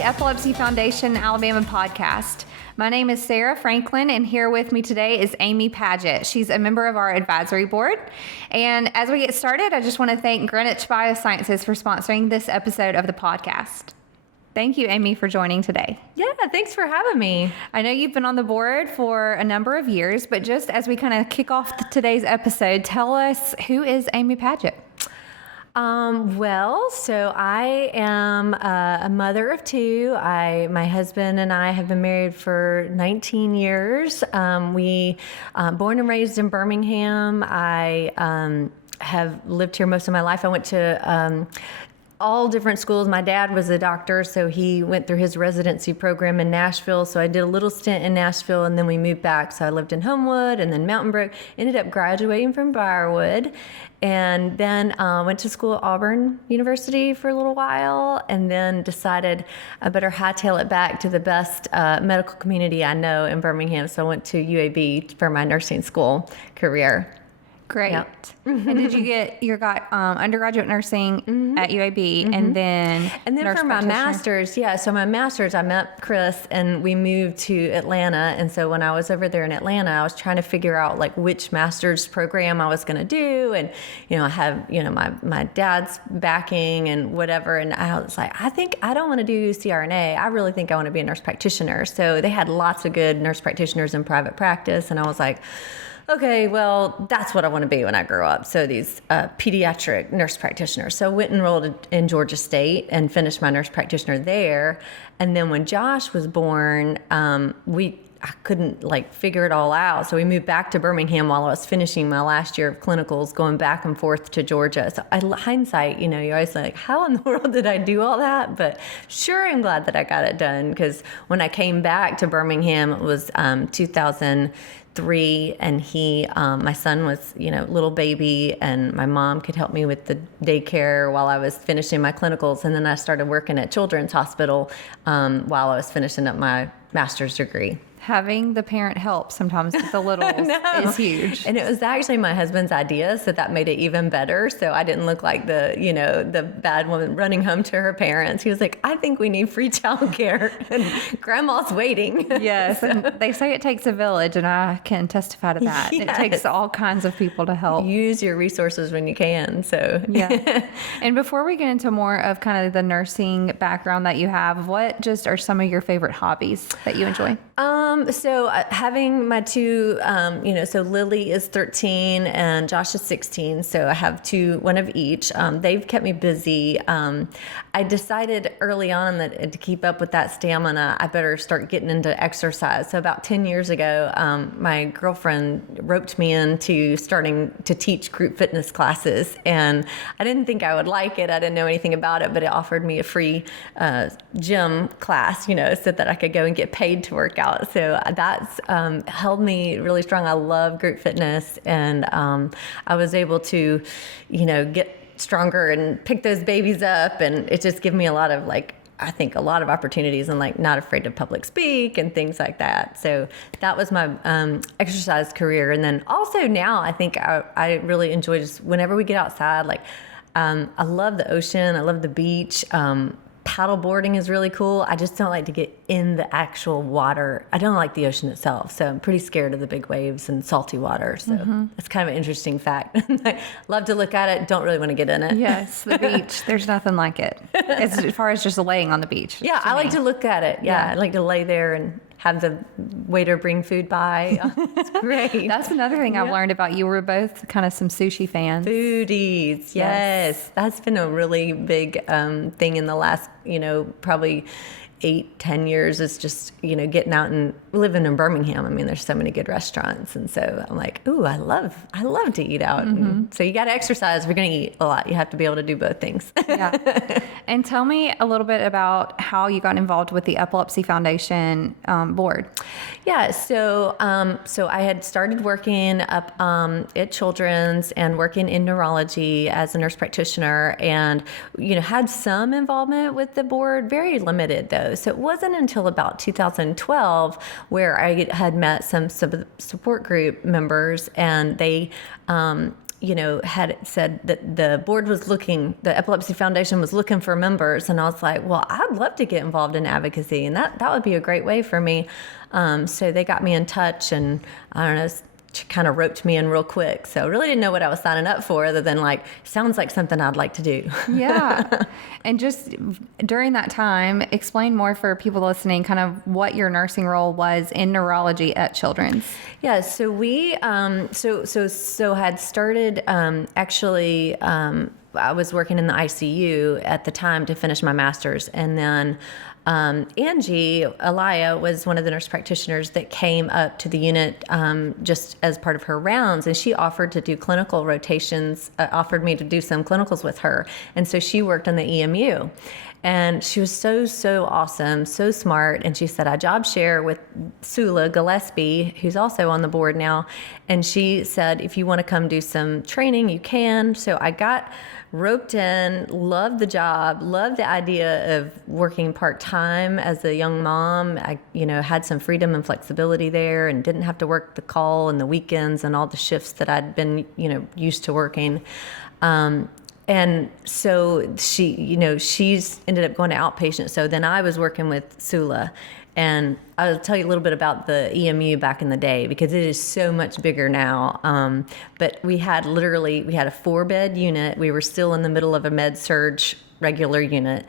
the Epilepsy Foundation Alabama podcast. My name is Sarah Franklin, and here with me today is Amy Padgett. She's a member of our advisory board. And as we get started, I just want to thank Greenwich Biosciences for sponsoring this episode of the podcast. Thank you, Amy, for joining today. Yeah, thanks for having me. I know you've been on the board for a number of years, but just as we kind of kick off today's episode, tell us, who is Amy Padgett? So I am a mother of two. My husband and I have been married for 19 years. We born and raised in Birmingham. I have lived here most of my life. I went to all different schools. My dad was a doctor, so he went through his residency program in Nashville. So I did a little stint in Nashville, and then we moved back. So I lived in Homewood and then Mountain Brook. Ended up graduating from Briarwood, and then went to school at Auburn University for a little while, and then decided I better hightail it back to the best medical community I know in Birmingham. So I went to UAB for my nursing school career. Great. Yep. And did you get undergraduate nursing at UAB and then for my master's, so my master's, I met Chris and we moved to Atlanta. And so when I was over there in Atlanta, I was trying to figure out like which master's program I was going to do. And, I have, my dad's backing and whatever. And I was like, I think I don't want to do CRNA. I really think I want to be a nurse practitioner. So they had lots of good nurse practitioners in private practice. And I was like, okay, well, that's what I want to be when I grow up. So these pediatric nurse practitioners. So I went and enrolled in Georgia State and finished my nurse practitioner there. And then when Josh was born, I couldn't figure it all out. So we moved back to Birmingham while I was finishing my last year of clinicals, going back and forth to Georgia. So hindsight, you're always like, how in the world did I do all that? But sure, I'm glad that I got it done, because when I came back to Birmingham, it was 2003, and my son was, little baby, and my mom could help me with the daycare while I was finishing my clinicals. And then I started working at Children's Hospital while I was finishing up my master's degree. Having the parent help sometimes with the littles is huge. And it was actually my husband's idea, so that made it even better. So I didn't look like the bad woman running home to her parents. He was like, I think we need free childcare, and grandma's waiting. Yes, and they say it takes a village, and I can testify to that. Yes. It takes all kinds of people to help. Use your resources when you can. So yeah. And before we get into more of kind of the nursing background that you have, what just are some of your favorite hobbies that you enjoy? So having my two, so Lily is 13 and Josh is 16. So I have one of each. They've kept me busy. I decided early on that to keep up with that stamina, I better start getting into exercise. So about 10 years ago, my girlfriend roped me into starting to teach group fitness classes. And I didn't think I would like it. I didn't know anything about it, but it offered me a free gym class, so that I could go and get paid to work out. So that's held me really strong. I love group fitness, and I was able to, get stronger and pick those babies up, and it just gave me a lot of I think a lot of opportunities, and not afraid to public speak and things like that. So that was my exercise career. And then also now I think I really enjoy just whenever we get outside, I love the ocean. I love the beach. Paddle boarding is really cool. I just don't like to get in the actual water. I don't like the ocean itself, so I'm pretty scared of the big waves and salty water. So that's kind of an interesting fact. I love to look at it, don't really want to get in it. Yes, the beach, there's nothing like it as far as just laying on the beach. Yeah, I like to look at it. Yeah, I like to lay there and have the waiter bring food by. Oh, it's great. That's another thing I've learned about you. We're both kind of some sushi fans. Foodies, yes. That's been a really big thing in the last, probably 8-10 years, is just, getting out and living in Birmingham. I mean, there's so many good restaurants. And so I'm like, ooh, I love to eat out. And so you got to exercise. If you're going to eat a lot, you have to be able to do both things. Yeah. And tell me a little bit about how you got involved with the Epilepsy Foundation board. Yeah. So I had started working up at Children's and working in neurology as a nurse practitioner, and, had some involvement with the board, very limited though. So it wasn't until about 2012 where I had met some support group members, and they had said that the board was the Epilepsy Foundation was looking for members. And I was like, well, I'd love to get involved in advocacy, and that would be a great way for me. So they got me in touch, and I don't know, kind of roped me in real quick. So I really didn't know what I was signing up for, other than like, sounds like something I'd like to do. Yeah. And just during that time, explain more for people listening, kind of what your nursing role was in neurology at Children's. Yeah. So we, so had started, actually, I was working in the ICU at the time to finish my master's. And then Angie Elia was one of the nurse practitioners that came up to the unit just as part of her rounds, and she offered to do clinical rotations, offered me to do some clinicals with her. And so she worked on the EMU. And she was so awesome, so smart. And she said, I job share with Sula Gillespie, who's also on the board now. And she said, if you want to come do some training, you can. So I got roped in, loved the job, loved the idea of working part-time as a young mom. I, had some freedom and flexibility there, and didn't have to work the call and the weekends and all the shifts that I'd been, used to working. And so she's ended up going to outpatient. So then I was working with Sula. And I'll tell you a little bit about the EMU back in the day, because it is so much bigger now. But we had a 4-bed unit. We were still in the middle of a med-surg regular unit.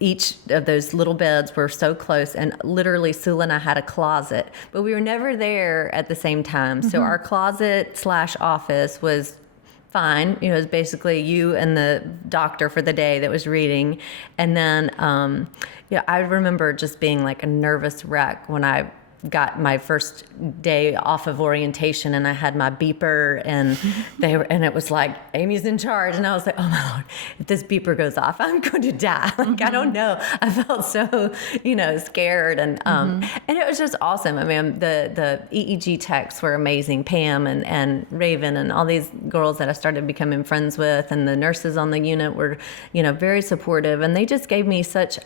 Each of those little beds were so close, and literally Sula and I had a closet, but we were never there at the same time. Mm-hmm. So our closet/office was fine. It was basically you and the doctor for the day that was reading. And then, I remember just being like a nervous wreck when I got my first day off of orientation, and I had my beeper, and and it was like, Amy's in charge. And I was like, oh my Lord, if this beeper goes off, I'm going to die. Like, I don't know. I felt so, scared. And, and it was just awesome. I mean, the EEG techs were amazing. Pam and Raven and all these girls that I started becoming friends with, and the nurses on the unit were, very supportive, and they just gave me such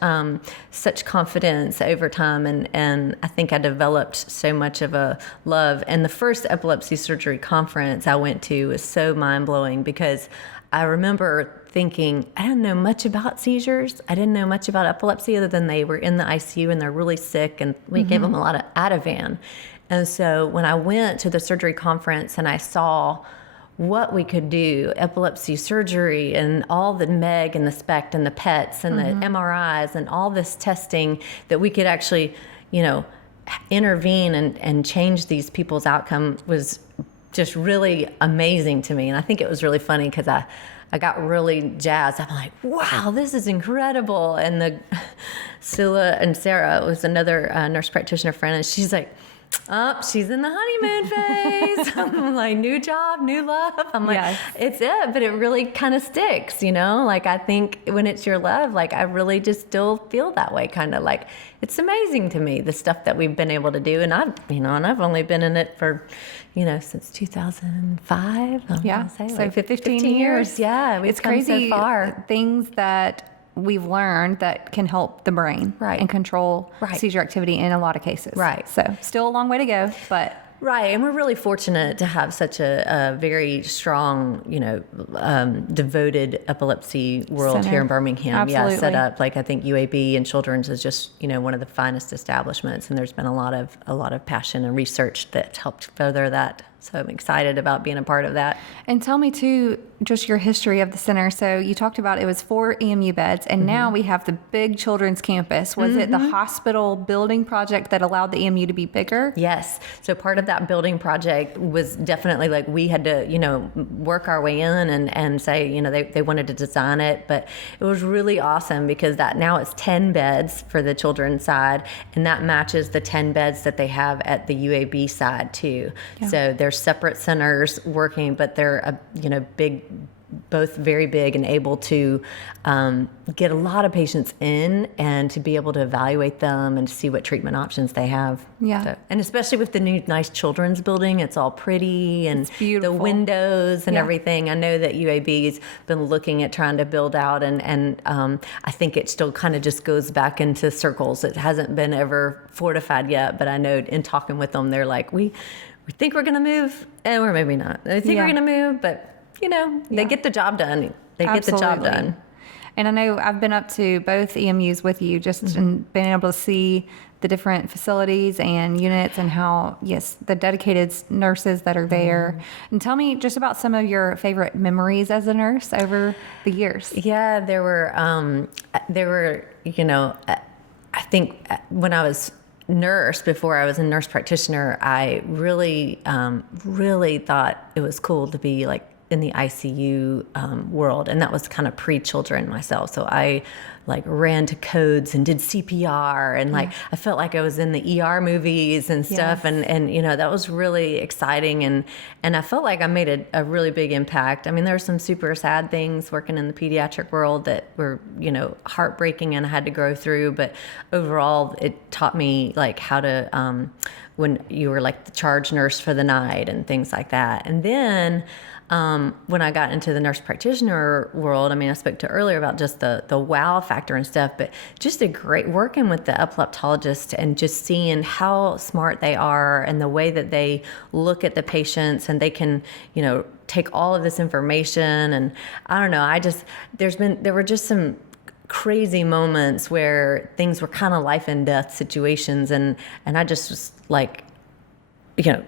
confidence over time. And I think I developed so much of a love. And the first epilepsy surgery conference I went to was so mind-blowing, because I remember thinking, I didn't know much about seizures. I didn't know much about epilepsy, other than they were in the ICU and they're really sick, and we gave them a lot of Ativan. And so when I went to the surgery conference and I saw what we could do, epilepsy surgery and all the MEG and the SPECT and the PETs and the MRIs and all this testing, that we could actually, intervene and change these people's outcome, was just really amazing to me. And I think it was really funny, because I got really jazzed. I'm like, wow, this is incredible. And the Sula and Sarah was another nurse practitioner friend, and she's like, oh, she's in the honeymoon phase. I'm like, new job, new love. I'm like, yes. It's it, but it really kind of sticks, Like, I think when it's your love, like, I really just still feel that way, kind of like, it's amazing to me, the stuff that we've been able to do. And I've only been in it for, since 2005. Yeah, say, so 15 years. Yeah, it's crazy. So far. Things that we've learned that can help the brain and control seizure activity in a lot of cases. Right. So still a long way to go, but. Right. And we're really fortunate to have such a very strong, devoted epilepsy world Center here in Birmingham. Absolutely. Yeah, set up. Like, I think UAB and Childrens is just, one of the finest establishments. And there's been a lot of passion and research that's helped further that. So I'm excited about being a part of that. And tell me, too, just your history of the center. So you talked about it was 4 EMU beds, and now we have the big children's campus. Was it the hospital building project that allowed the EMU to be bigger? Yes. So part of that building project was definitely like, we had to, work our way in and say, they wanted to design it. But it was really awesome, because that now it's 10 beds for the children's side, and that matches the 10 beds that they have at the UAB side too. Yeah. So they're separate centers working, but they're both very big and able to get a lot of patients in, and to be able to evaluate them and see what treatment options they have. Yeah. So, and especially with the new nice children's building, it's all pretty, and it's beautiful. The windows and everything. I know that UAB's been looking at trying to build out, and I think it still kind of just goes back into circles. It hasn't been ever fortified yet, but I know in talking with them, they're like, we we think we're going to move, and we're maybe not. They think we're going to move, but, they get the job done. They get the job done. And I know I've been up to both EMUs with you, just in being able to see the different facilities and units and how, the dedicated nurses that are there. And tell me just about some of your favorite memories as a nurse over the years. Yeah, there were, I think when I was nurse, before I was a nurse practitioner, I really, really thought it was cool to be like in the ICU world, and that was kind of pre-children myself. So I like ran to codes and did CPR, and like I felt like I was in the ER movies and stuff, and that was really exciting, and I felt like I made a really big impact. I mean, there were some super sad things working in the pediatric world that were heartbreaking and I had to go through, but overall it taught me like how to when you were like the charge nurse for the night and things like that. And then when I got into the nurse practitioner world, I mean, I spoke to earlier about just the wow factor and stuff, but just a great working with the epileptologist and just seeing how smart they are and the way that they look at the patients, and they can, take all of this information. And I don't know, there were just some crazy moments where things were kind of life and death situations. And I just was like,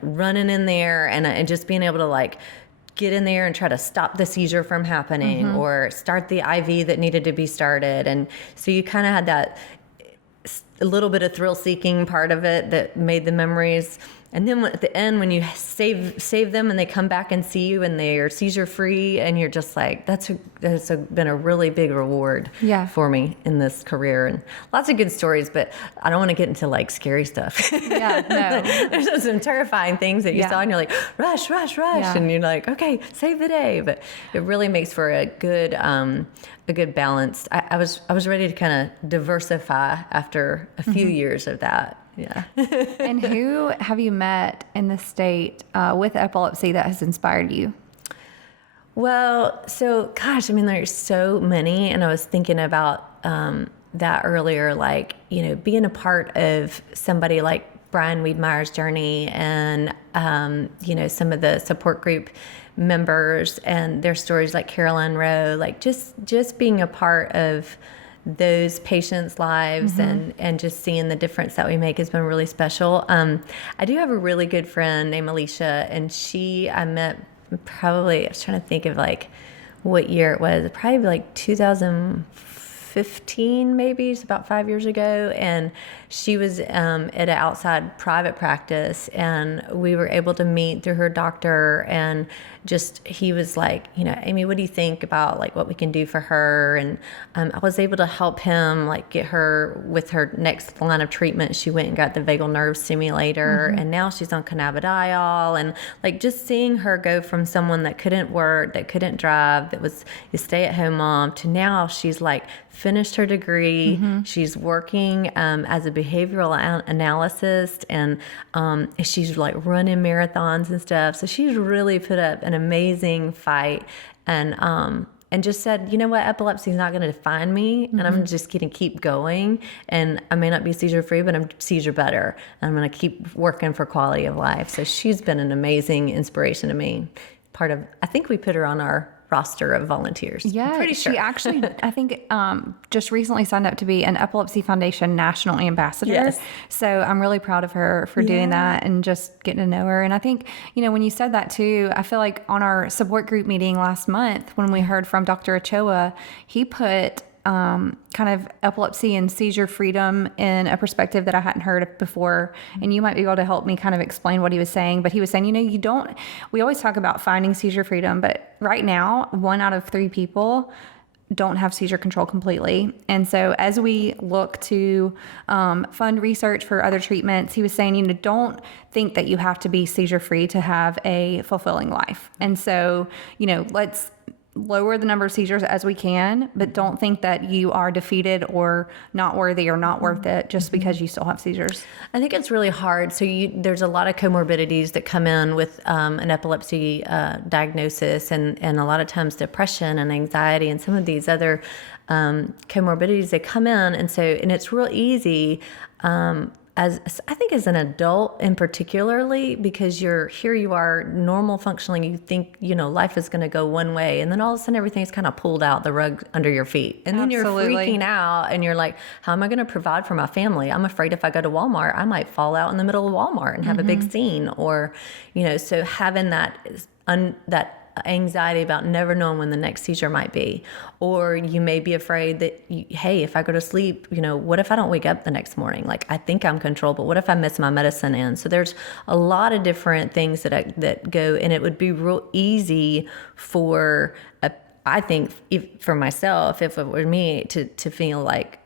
running in there and just being able to like get in there and try to stop the seizure from happening or start the IV that needed to be started. And so you kind of had that a little bit of thrill-seeking part of it that made the memories. And then at the end, when you save them and they come back and see you and they are seizure-free, and you're just like, that's been a really big reward for me in this career. And lots of good stories, but I don't want to get into like scary stuff. Yeah, no. There's some terrifying things that you saw and you're like, rush. And you're like, okay, save the day. But it really makes for a good balance. I was ready to kind of diversify after a few years of that. Yeah. And who have you met in the state with epilepsy that has inspired you? Well, so gosh, I mean, there's so many, and I was thinking about that earlier, like, being a part of somebody like Brian Wiedmeyer's journey and, some of the support group members and their stories, like Caroline Rowe, like just being a part of those patients' lives and just seeing the difference that we make has been really special. I do have a really good friend named Alicia, and I met probably, I was trying to think of like what year it was, probably like 2015, maybe. It's about 5 years ago. And she was at an outside private practice, and we were able to meet through her doctor, and he was like, Amy, what do you think about like what we can do for her? And I was able to help him like get her with her next line of treatment. She went and got the vagal nerve stimulator, and now she's on cannabidiol, and like just seeing her go from someone that couldn't work, that couldn't drive, that was a stay-at-home mom, to now she's like finished her degree. She's working as a behavioral analyst, and she's like running marathons and stuff. So she's really put up an amazing fight, and just said, you know what, epilepsy is not going to define me, and I'm just going to keep going. And I may not be seizure free, but I'm seizure better. And I'm going to keep working for quality of life. So she's been an amazing inspiration to me. I think we put her on our roster of volunteers. Yeah, I'm pretty sure. She actually, I think, just recently signed up to be an Epilepsy Foundation National Ambassador. Yes. So I'm really proud of her for doing that and just getting to know her. And I think, when you said that too, I feel like on our support group meeting last month, when we heard from Dr. Ochoa, he put kind of epilepsy and seizure freedom in a perspective that I hadn't heard of before. And you might be able to help me kind of explain what he was saying. But he was saying, we always talk about finding seizure freedom, but right now, 1 out of 3 people don't have seizure control completely. And so as we look to fund research for other treatments, he was saying, don't think that you have to be seizure free to have a fulfilling life. And so, let's lower the number of seizures as we can, but don't think that you are defeated or not worthy or not worth it just because you still have seizures. I think it's really hard. So there's a lot of comorbidities that come in with an epilepsy diagnosis, and a lot of times depression and anxiety and some of these other comorbidities that come in. And it's real easy. I think as an adult in particularly, because you are normal functioning, you think, life is going to go one way, and then all of a sudden everything's kind of pulled out the rug under your feet. And then Absolutely. you're freaking out and you're like, how am I going to provide for my family? I'm afraid if I go to Walmart, I might fall out in the middle of Walmart and have a big scene, or, so having that anxiety about never knowing when the next seizure might be. Or you may be afraid that, hey, if I go to sleep, what if I don't wake up the next morning? Like, I think I'm controlled, but what if I miss my medicine in? So there's a lot of different things that go, and it would be real easy for, I think, for myself, if it were me, to feel like,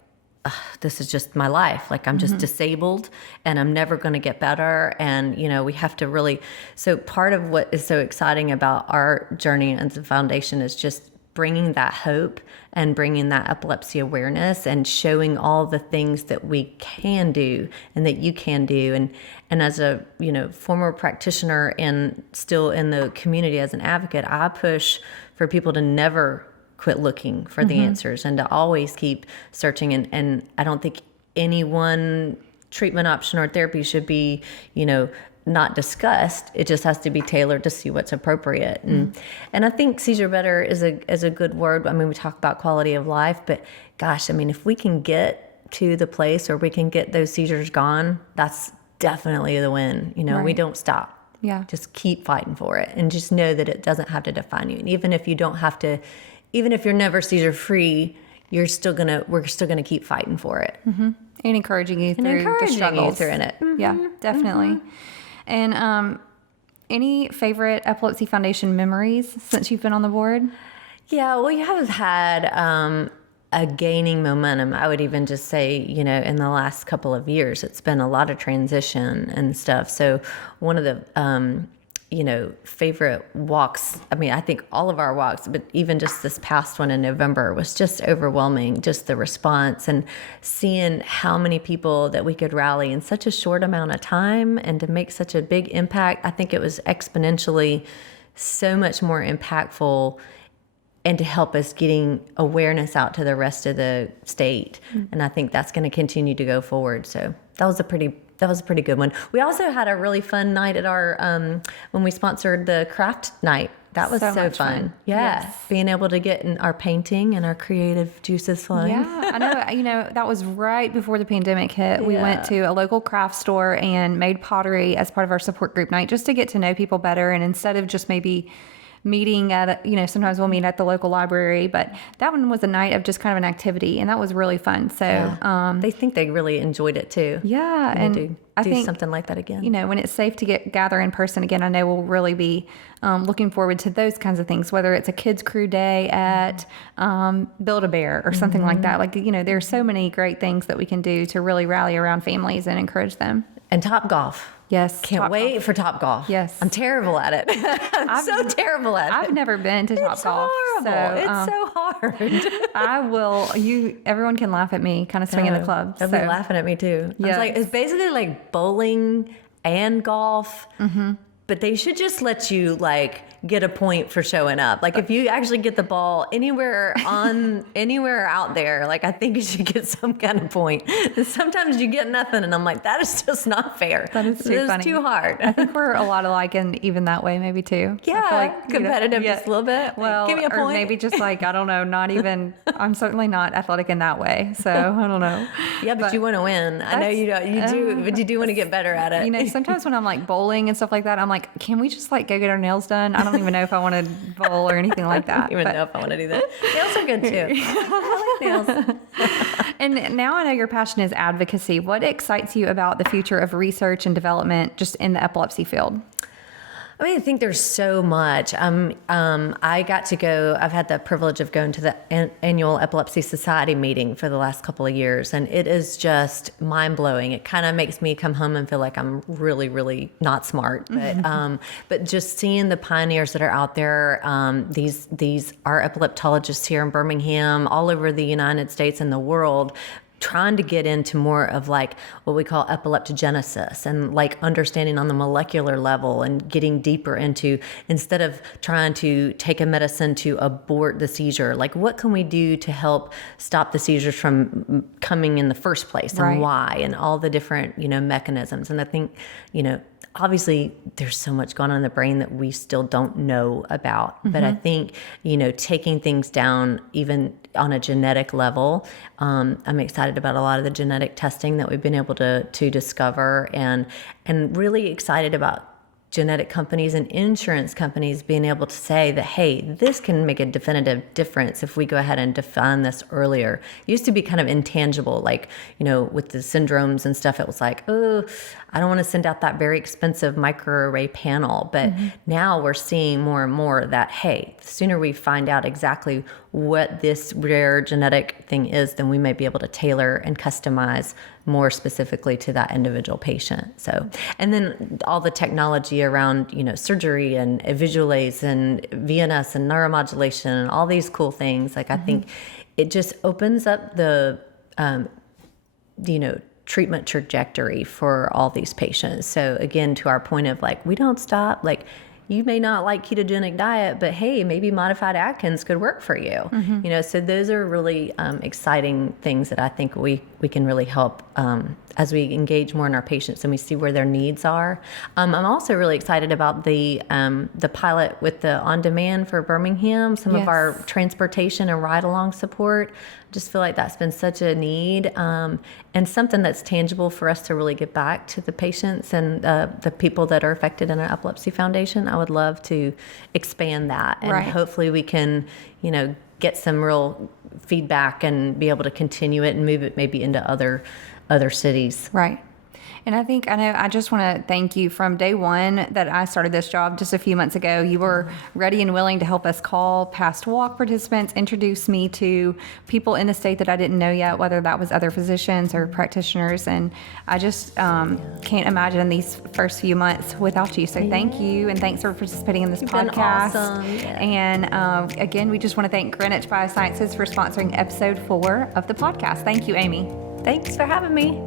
this is just my life. Like, I'm just disabled and I'm never going to get better. And, we have to really, so part of what is so exciting about our journey as a foundation is just bringing that hope and bringing that epilepsy awareness and showing all the things that we can do and that you can do. And as a, former practitioner and still in the community as an advocate, I push for people to never quit looking for the answers and to always keep searching. And I don't think any one treatment option or therapy should be, not discussed. It just has to be tailored to see what's appropriate. And I think seizure better is a good word. I mean, we talk about quality of life, but gosh, I mean, if we can get to the place where we can get those seizures gone, that's definitely the win. Right. We don't stop. Yeah. Just keep fighting for it and just know that it doesn't have to define you. And even if you're never seizure free, we're still gonna keep fighting for it. And encouraging you through the struggles. Through it. Yeah, definitely. And any favorite Epilepsy Foundation memories since you've been on the board? Yeah, well, you have had a gaining momentum. I would even just say, in the last couple of years, it's been a lot of transition and stuff. So one of the favorite walks, I mean, I think all of our walks, but even just this past one in November was just overwhelming, just the response and seeing how many people that we could rally in such a short amount of time and to make such a big impact. I think it was exponentially so much more impactful and to help us getting awareness out to the rest of the state. And I think that's going to continue to go forward. So that was a pretty good one. We also had a really fun night at our, when we sponsored the craft night. That was so fun. Yeah. Yes. Being able to get in our painting and our creative juices flowing. Yeah, I know, that was right before the pandemic hit. We went to a local craft store and made pottery as part of our support group night just to get to know people better. And instead of just maybe meeting at, sometimes we'll meet at the local library, but that one was a night of just kind of an activity, and that was really fun. So they think they really enjoyed it too. Yeah, and I think something like that again. When it's safe to gather in person again, I know we'll really be looking forward to those kinds of things, whether it's a kids crew day at Build-A-Bear or something like that. Like, there's so many great things that we can do to really rally around families and encourage them. And Top Golf. Yes. Can't wait for Top Golf. Yes. I'm terrible at it. I'm so terrible at it. I've never been to Top Golf. It's horrible. It's so hard. I will. Everyone can laugh at me, kind of swinging the club. They'll be laughing at me too. Yes. It's basically like bowling and golf. But they should just let you get a point for showing up. Like if you actually get the ball anywhere out there, I think you should get some kind of point. And sometimes you get nothing, and I'm like, that is just not fair. That is too funny. It's too hard. I think we're a lot alike, and even that way, maybe too. Yeah, competitive just a little bit. Well, give me a point. Or maybe just I don't know, not even. I'm certainly not athletic in that way, so I don't know. Yeah, but you want to win. I know you do, but you do want to get better at it. Sometimes when I'm bowling and stuff like that, I'm like, can we just go get our nails done? I don't even know if I want to bowl or anything like that. I don't even know if I want to do that. Nails are good too. I like nails. And now I know your passion is advocacy. What excites you about the future of research and development just in the epilepsy field? I mean, I think there's so much. I got to go, I've had the privilege of going to the annual Epilepsy Society meeting for the last couple of years, and it is just mind-blowing. It kind of makes me come home and feel like I'm really, really not smart. But just seeing the pioneers that are out there, these are epileptologists here in Birmingham, all over the United States and the world, trying to get into more of like what we call epileptogenesis and like understanding on the molecular level and getting deeper into, instead of trying to take a medicine to abort the seizure, like what can we do to help stop the seizures from coming in the first place, and why, and all the different, mechanisms. And I think, obviously there's so much going on in the brain that we still don't know about. But I think, taking things down even on a genetic level, I'm excited about a lot of the genetic testing that we've been able to discover, and really excited about genetic companies and insurance companies being able to say that, hey, this can make a definitive difference if we go ahead and define this earlier. It used to be kind of intangible, like, with the syndromes and stuff, it was like, oh, I don't want to send out that very expensive microarray panel. But now we're seeing more and more that, hey, the sooner we find out exactly what this rare genetic thing is, then we may be able to tailor and customize more specifically to that individual patient. So, and then all the technology around, surgery and visual aids and VNS and neuromodulation and all these cool things. Like, I think it just opens up the, treatment trajectory for all these patients. So again, to our point of like, we don't stop, like, you may not like ketogenic diet, but hey, maybe modified Atkins could work for you. So those are really exciting things that I think we can really help as we engage more in our patients and we see where their needs are. I'm also really excited about the pilot with the on-demand for Birmingham, some of our transportation and ride-along support. I just feel like that's been such a need and something that's tangible for us to really get back to the patients and the people that are affected in our Epilepsy Foundation. I would love to expand that, and hopefully we can, get some real feedback and be able to continue it and move it maybe into other cities. Right. And I just want to thank you. From day one that I started this job just a few months ago, you were ready and willing to help us call past walk participants, introduce me to people in the state that I didn't know yet, whether that was other physicians or practitioners. And I just can't imagine these first few months without you. So thank you. And thanks for participating in this podcast. Been awesome. Yeah. And again, we just want to thank Greenwich Biosciences for sponsoring episode 4 of the podcast. Thank you, Amy. Thanks for having me.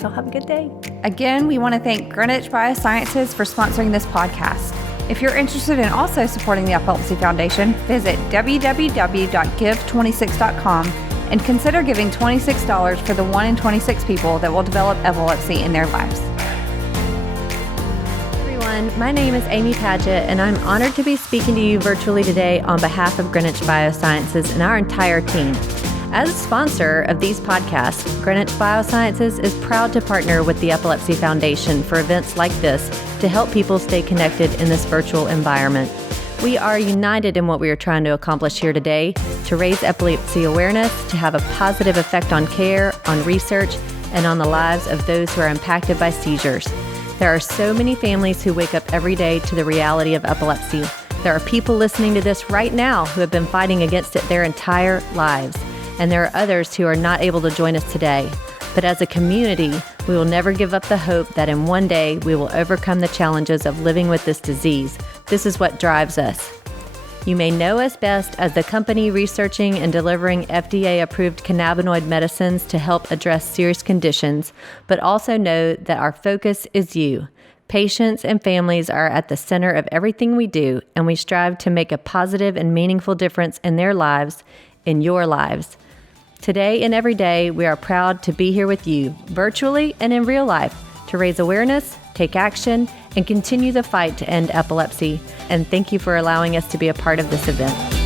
So have a good day. Again, we want to thank Greenwich Biosciences for sponsoring this podcast. If you're interested in also supporting the Epilepsy Foundation, visit www.give26.com and consider giving $26 for the 1 in 26 people that will develop epilepsy in their lives. Everyone, my name is Amy Padgett, and I'm honored to be speaking to you virtually today on behalf of Greenwich Biosciences and our entire team. As a sponsor of these podcasts, Greenwich Biosciences is proud to partner with the Epilepsy Foundation for events like this to help people stay connected in this virtual environment. We are united in what we are trying to accomplish here today, to raise epilepsy awareness, to have a positive effect on care, on research, and on the lives of those who are impacted by seizures. There are so many families who wake up every day to the reality of epilepsy. There are people listening to this right now who have been fighting against it their entire lives. And there are others who are not able to join us today. But as a community, we will never give up the hope that in one day we will overcome the challenges of living with this disease. This is what drives us. You may know us best as the company researching and delivering FDA-approved cannabinoid medicines to help address serious conditions, but also know that our focus is you. Patients and families are at the center of everything we do, and we strive to make a positive and meaningful difference in their lives, in your lives. Today and every day, we are proud to be here with you, virtually and in real life, to raise awareness, take action, and continue the fight to end epilepsy. And thank you for allowing us to be a part of this event.